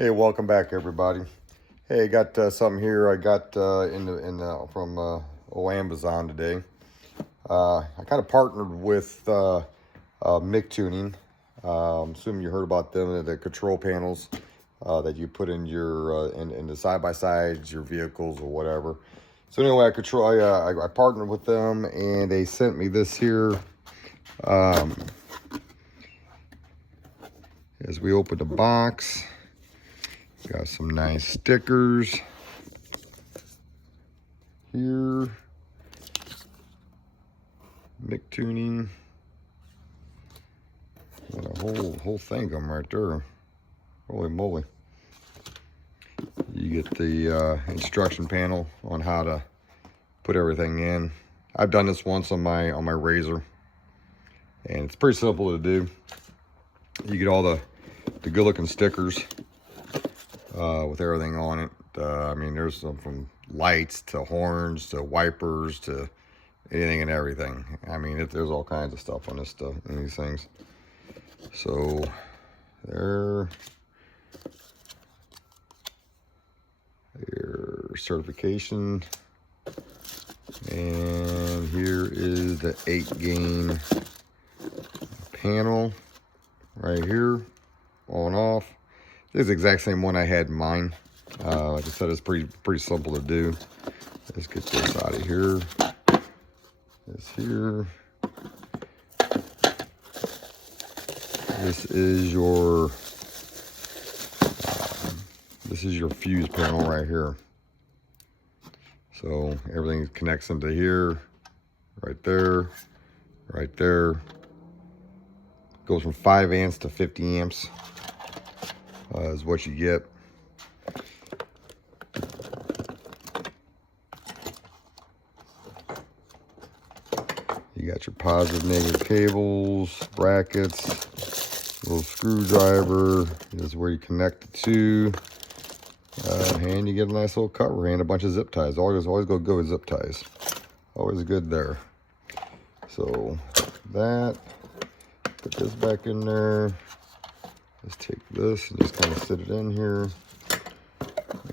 Hey, welcome back, everybody. Hey, I got something here. I got from Amazon today. I kind of partnered with Mictuning. Assuming you heard about them, the control panels that you put in your in the side by sides, your vehicles or whatever. So anyway, I partnered with them, and they sent me this here. As we open the box. Got some nice stickers here. Mictuning. Got a whole thing of them right there. Holy moly. You get the instruction panel on how to put everything in. I've done this once on my Razor, and it's pretty simple to do. You get all the good looking stickers with everything on it. I mean, there's some from lights to horns to wipers to anything and everything. I mean, there's all kinds of stuff on this stuff and these things. So there, your certification, and here is the 8-gain panel right here, on off. This is the exact same one I had in mine. Like I said, it's pretty simple to do. Let's get this out of here. This here. This is your fuse panel right here. So everything connects into here, right there, right there. Goes from 5 amps to 50 amps is what you get. You got your positive, negative cables, brackets, little screwdriver. This is where you connect the two. And you get a nice little cover and a bunch of zip ties. Always go good with zip ties. Always good there. So that, put this back in there. Let's take this and just kind of sit it in here.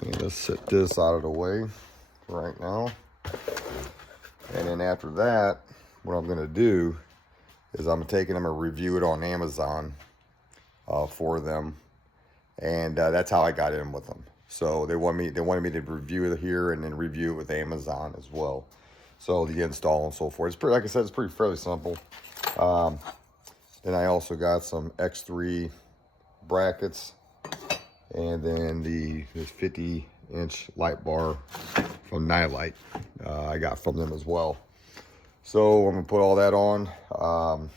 And let's set this out of the way right now. And then after that, what I'm going to do is I'm taking them and review it on Amazon for them. And that's how I got in with them. So they wanted me to review it here and then review it with Amazon as well. So the install and so forth. It's pretty, like I said, it's fairly simple. Then I also got some X3 brackets, and then this 50-inch light bar from Nightlight I got from them as well. So I'm gonna put all that on. I'm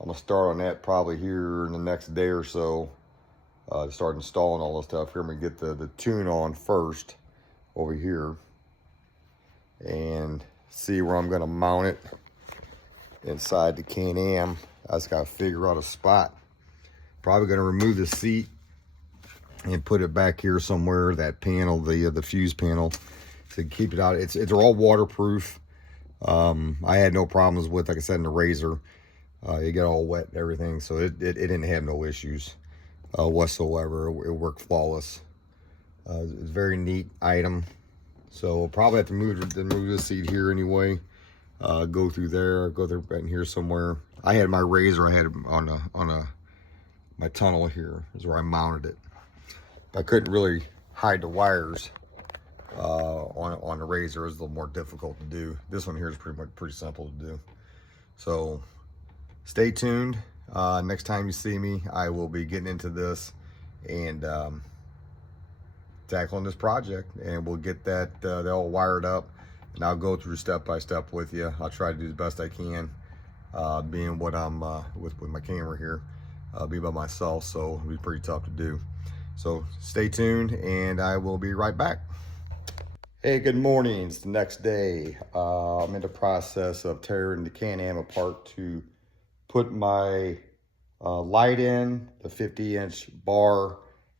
gonna start on that probably here in the next day or so to start installing all this stuff here. I'm gonna get the tune on first over here and see where I'm gonna mount it inside the Can-Am. I just gotta figure out a spot. Probably gonna remove the seat and put it back here somewhere, that panel, the fuse panel, to keep it out. They're all waterproof. I had no problems with, like I said, in the Razor. It got all wet and everything, so it didn't have no issues whatsoever. It worked flawless. It's a very neat item. So we'll probably have to move the seat here anyway. Go through there, go there in here somewhere. I had my Razor, I had it on my tunnel here is where I mounted it. I couldn't really hide the wires on the Razor. It was a little more difficult to do. This one here is pretty simple to do. So stay tuned. Next time you see me, I will be getting into this and tackling this project, and we'll get that all wired up, and I'll go through step by step with you. I'll try to do the best I can, being what I'm with my camera here. I'll be by myself, so it'll be pretty tough to do. So stay tuned, and I will be right back. Hey, good morning. It's the next day. I'm in the process of tearing the Can-Am apart to put my light in, the 50-inch bar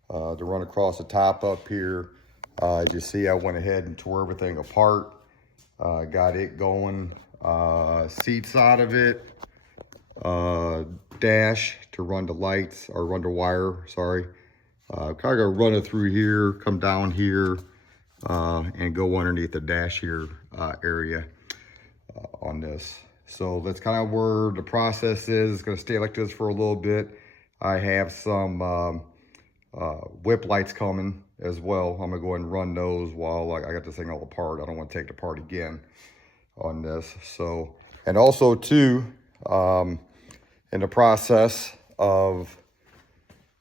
to run across the top up here. As you see, I went ahead and tore everything apart. Got it going. Seats out of it. Dash to run the lights, or run the wire, sorry. kind of gonna run it through here, come down here, and go underneath the dash here area on this. So that's kind of where the process is. It's gonna stay like this for a little bit. I have some whip lights coming as well. I'm gonna go ahead and run those while I got this thing all apart. I don't want to take it apart again on this. So, and also too, in the process of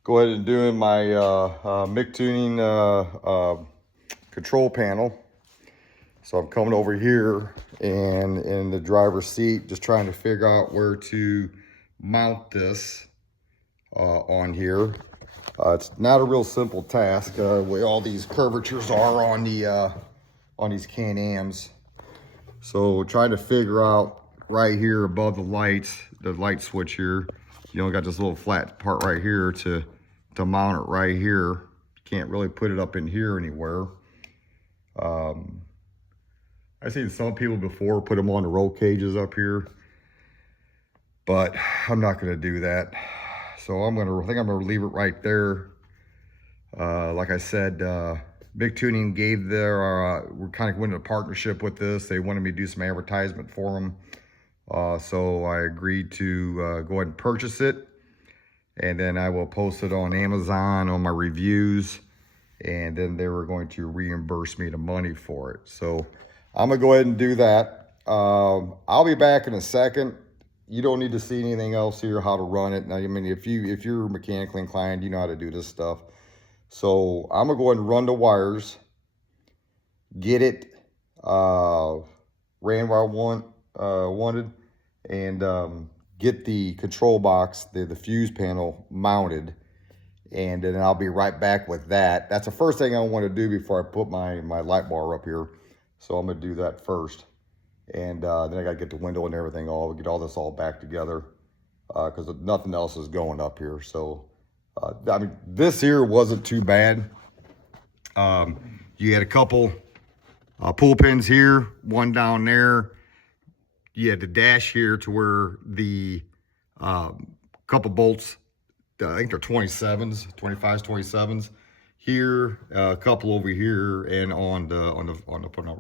go ahead and doing my Mictuning control panel. So I'm coming over here and in the driver's seat, just trying to figure out where to mount this on here. It's not a real simple task, the way all these curvatures are on the on these Can-Ams. So trying to figure out right here above the light switch here, you know, got this little flat part right here to mount it right here. Can't really put it up in here anywhere. I've seen some people before put them on the roll cages up here, but I'm not gonna do that. So I think I'm gonna leave it right there. Like I said, Mictuning gave we're kind of went into a partnership with this. They wanted me to do some advertisement for them. So I agreed to go ahead and purchase it. And then I will post it on Amazon on my reviews. And then they were going to reimburse me the money for it. So I'm gonna go ahead and do that. I'll be back in a second. You don't need to see anything else here, how to run it. Now, I mean, if you're mechanically inclined, you know how to do this stuff. So I'm gonna go ahead and run the wires, get it ran where I wanted, and get the control box, the fuse panel mounted, and then I'll be right back with that. That's the first thing I want to do before I put my light bar up here. So I'm gonna do that first. And then I gotta get the window and everything get all this all back together because nothing else is going up here. So, I mean, this here wasn't too bad. You had a couple pull pins here, one down there. You had the dash here to where the couple bolts, I think they're 27s, 25s, 27s. Here, a couple over here, and on the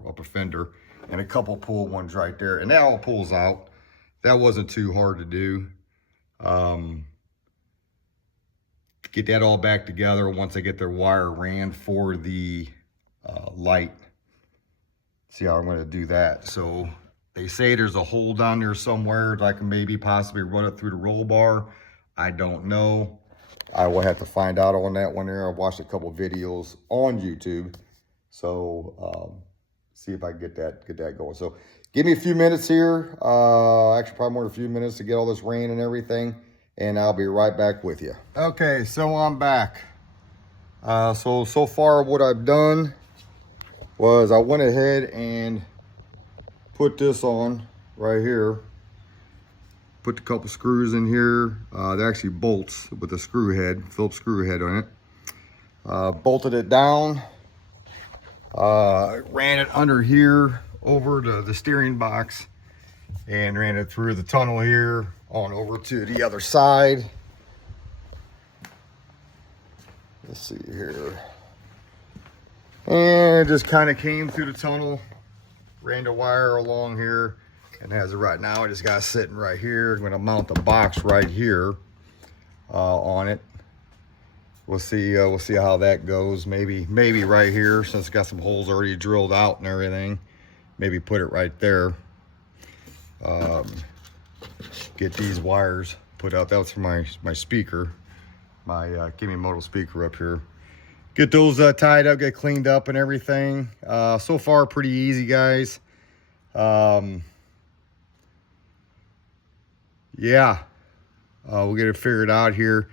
upper fender, and a couple pull ones right there, and that all pulls out. That wasn't too hard to do. Get that all back together once I get their wire ran for the light. See how I'm going to do that. So they say there's a hole down there somewhere that I can maybe possibly run it through the roll bar. I don't know. I will have to find out on that one there. I've watched a couple videos on YouTube. So see if I can get that going. So give me a few minutes here. Actually, probably more than a few minutes to get all this ran and everything. And I'll be right back with you. Okay, so I'm back. So far what I've done was I went ahead and put this on right here. Put a couple screws in here. They're actually bolts with a screw head, Phillips screw head on it. Bolted it down. Ran it under here over to the steering box and ran it through the tunnel here on over to the other side. Let's see here. And just kind of came through the tunnel, ran the wire along here, and as of right now, I just got it sitting right here. I'm gonna mount the box right here on it. We'll see how that goes. Maybe right here, since it's got some holes already drilled out and everything. Maybe put it right there. Get these wires put out. That was for my speaker, my Kimimoto speaker up here. Get those tied up, get cleaned up and everything. So far, pretty easy, guys. Yeah, we'll get it figured out here.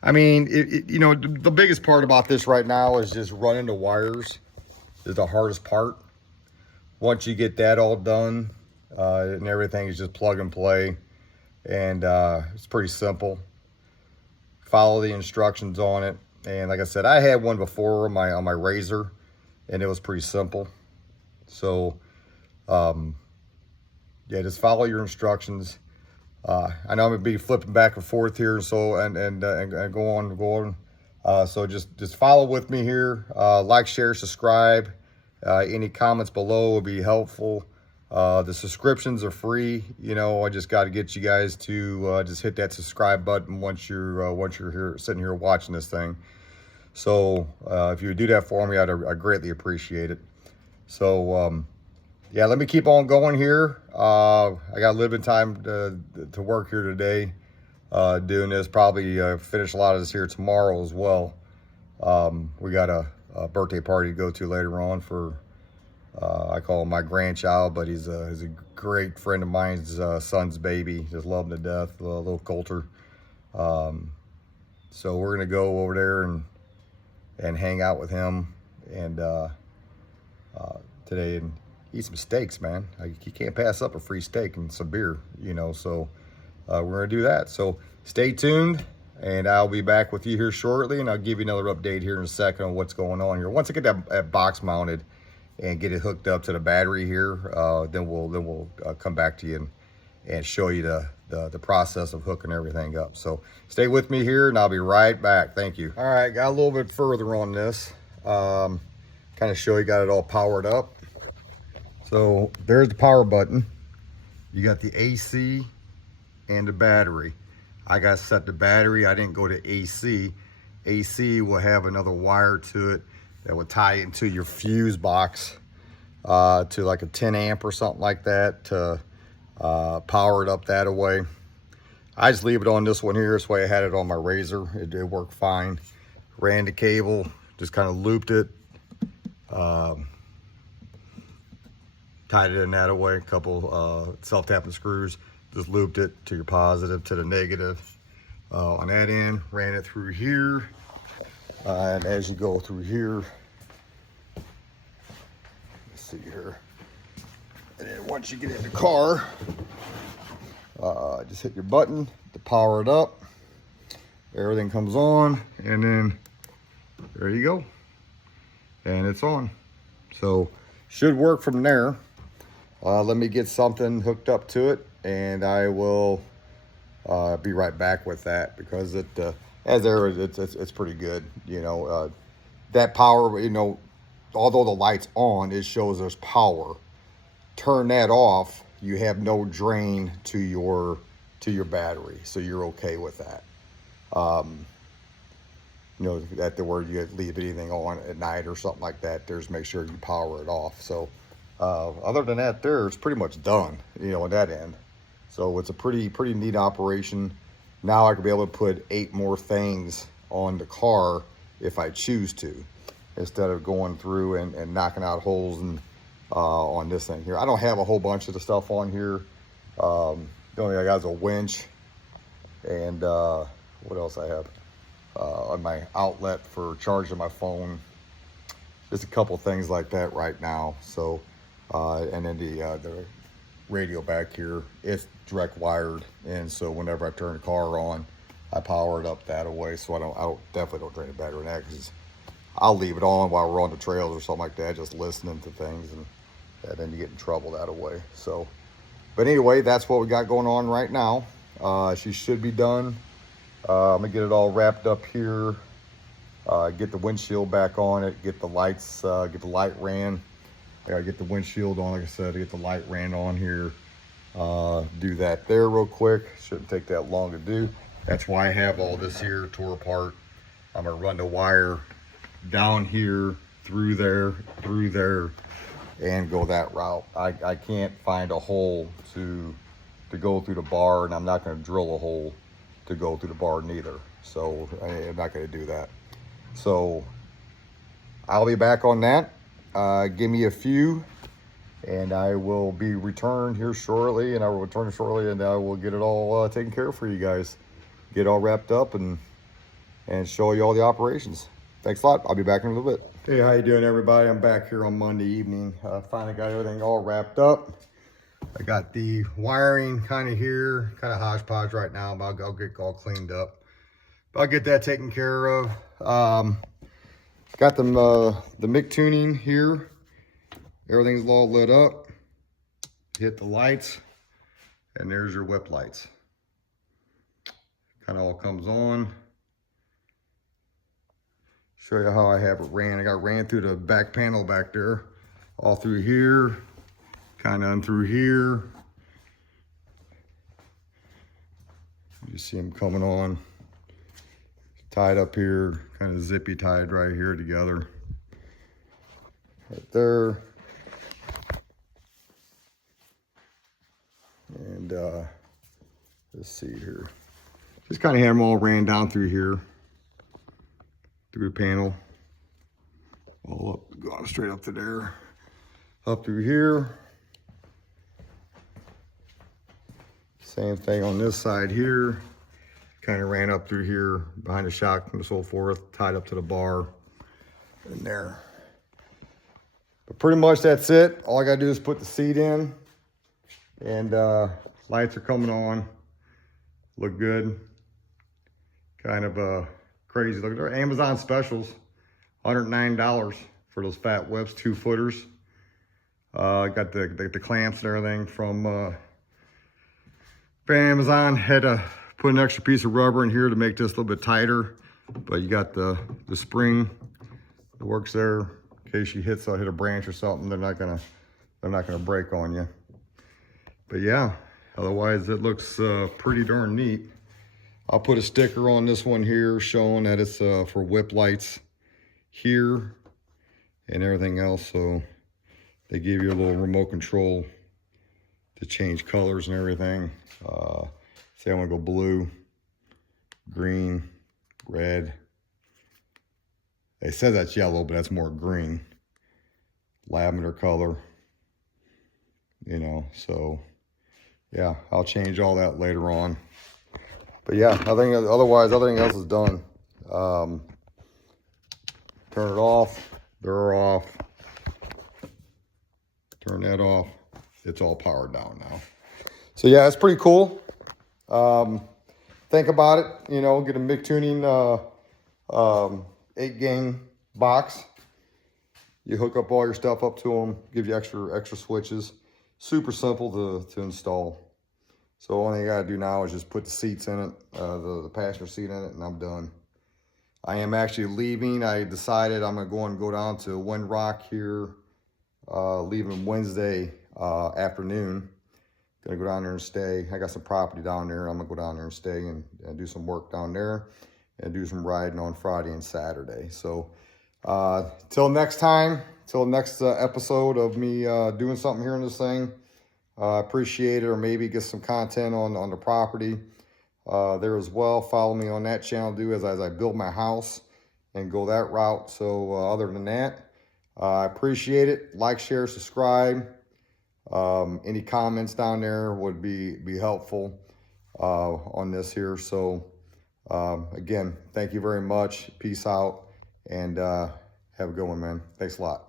I mean, you know, the biggest part about this right now is just running the wires is the hardest part. Once you get that all done and everything is just plug and play, and it's pretty simple. Follow the instructions on it. And like I said, I had one before on my Razor, and it was pretty simple. So, yeah, just follow your instructions. I know I'm gonna be flipping back and forth here, so and go on So just follow with me here. Like, share, subscribe. Any comments below will be helpful. The subscriptions are free. You know, I just got to get you guys to just hit that subscribe button once you're here sitting here watching this thing. So if you would do that for me, I'd greatly appreciate it. So yeah, let me keep on going here. I got a little bit of time to work here today, doing this. Probably finish a lot of this here tomorrow as well. We got a birthday party to go to later on for, I call him my grandchild, but he's a great friend of mine's son's baby. Just love him to death, little Coulter. So we're gonna go over there and hang out with him and today and eat some steaks, man. You can't pass up a free steak and some beer, you know. So we're gonna do that. So stay tuned, and I'll be back with you here shortly, and I'll give you another update here in a second on what's going on here. Once I get that box mounted and get it hooked up to the battery here, then we'll come back to you and show you the process of hooking everything up. So stay with me here, and I'll be right back. Thank you. All right, got a little bit further on this. Kind of show you got it all powered up. So there's the power button. You got the AC and the battery. I got set the battery. I didn't go to AC. AC will have another wire to it that will tie into your fuse box to like a 10 amp or something like that to power it up that way. I just leave it on this one here. This way I had it on my razor. It did work fine. Ran the cable, just kind of looped it. Tied it in that way, a couple self-tapping screws, just looped it to your positive, to the negative. On that end, ran it through here. And as you go through here, let's see here. And then once you get in the car, just hit your button to power it up. Everything comes on, and then there you go. And it's on. So should work from there. Let me get something hooked up to it, and I will be right back with that, because it's pretty good. You know, that power, you know, although the light's on, it shows there's power. Turn that off, you have no drain to your battery, so you're okay with that. You know, at the word you leave anything on at night or something like that, there's make sure you power it off. So other than that, it's pretty much done, you know, on that end. So it's a pretty neat operation. Now I could be able to put 8 more things on the car if I choose to, instead of going through and knocking out holes and on this thing here. I don't have a whole bunch of the stuff on here. The only thing I got is a winch, and what else I have on my outlet for charging my phone. Just a couple things like that right now. So and then the radio back here, it's direct wired, and so whenever I turn the car on, I power it up that way. So I definitely don't drain the battery in that, because I'll leave it on while we're on the trails or something like that, just listening to things, and then you get in trouble that way. So, but anyway, that's what we got going on right now. She should be done. I'm gonna get it all wrapped up here, get the windshield back on it, get the lights, get the light ran. I gotta get the windshield on, like I said, to get the light ran on here. Do that there real quick. Shouldn't take that long to do. That's why I have all this here tore apart. I'm gonna run the wire down here, through there, and go that route. I can't find a hole to go through the bar, and I'm not gonna drill a hole to go through the bar neither. So I'm not gonna do that. So I'll be back on that. Give me a few, and I will be returned here shortly, and I will return shortly, and I will get it all taken care of for you guys. Get all wrapped up and show you all the operations. Thanks a lot. I'll be back in a little bit. Hey, how you doing, everybody? I'm back here on Monday evening. Finally got everything all wrapped up. I got the wiring kind of here, kind of hodgepodge right now, but I'll get all cleaned up. But I'll get that taken care of. Got them the Mictuning here. Everything's all lit up. Hit the lights, and there's your whip lights. Kind of all comes on. Show you how I have it ran. I got ran through the back panel back there, all through here, kind of on through here. You see them coming on. Tied up here, kind of zippy tied right here together. Right there. And let's see here. Just kind of have them all ran down through here, through the panel. All up, going straight up to there. Up through here. Same thing on this side here. Kind of ran up through here, behind the shock and so forth, tied up to the bar in there. But pretty much that's it. All I gotta do is put the seat in, and lights are coming on. Look good. Kind of crazy. Look, they're Amazon specials. $109 for those fat whips, 2-footers. Got the clamps and everything from Amazon. Had to put an extra piece of rubber in here to make this a little bit tighter, but you got the spring that works there in case you hit a branch or something. They're not gonna break on you. But yeah, otherwise it looks pretty darn neat. I'll put a sticker on this one here showing that it's for whip lights here and everything else. So they give you a little remote control to change colors and everything. Say I want to go blue, green, red. They said that's yellow, but that's more green. Lavender color, you know, so yeah, I'll change all that later on. But yeah, I think otherwise everything else is done. Turn it off, they're off. Turn that off, it's all powered down now. So yeah, it's pretty cool. Think about it, you know, get a Mictuning 8-gang box. You hook up all your stuff up to them, give you extra switches. Super simple to install. So all I gotta do now is just put the seats in it, the passenger seat in it, and I'm done. I am actually leaving. I decided I'm gonna go down to Windrock here, leaving Wednesday afternoon. Gonna go down there and stay. I got some property down there. I'm gonna go down there and stay and do some work down there and do some riding on Friday and Saturday. So till next time, till next episode of me doing something here in this thing. Appreciate it, or maybe get some content on the property there as well. Follow me on that channel as I build my house and go that route. So other than that, I appreciate it. Like, share, subscribe. Any comments down there would be helpful on this here. So again, thank you very much. Peace out, and have a good one, man. Thanks a lot.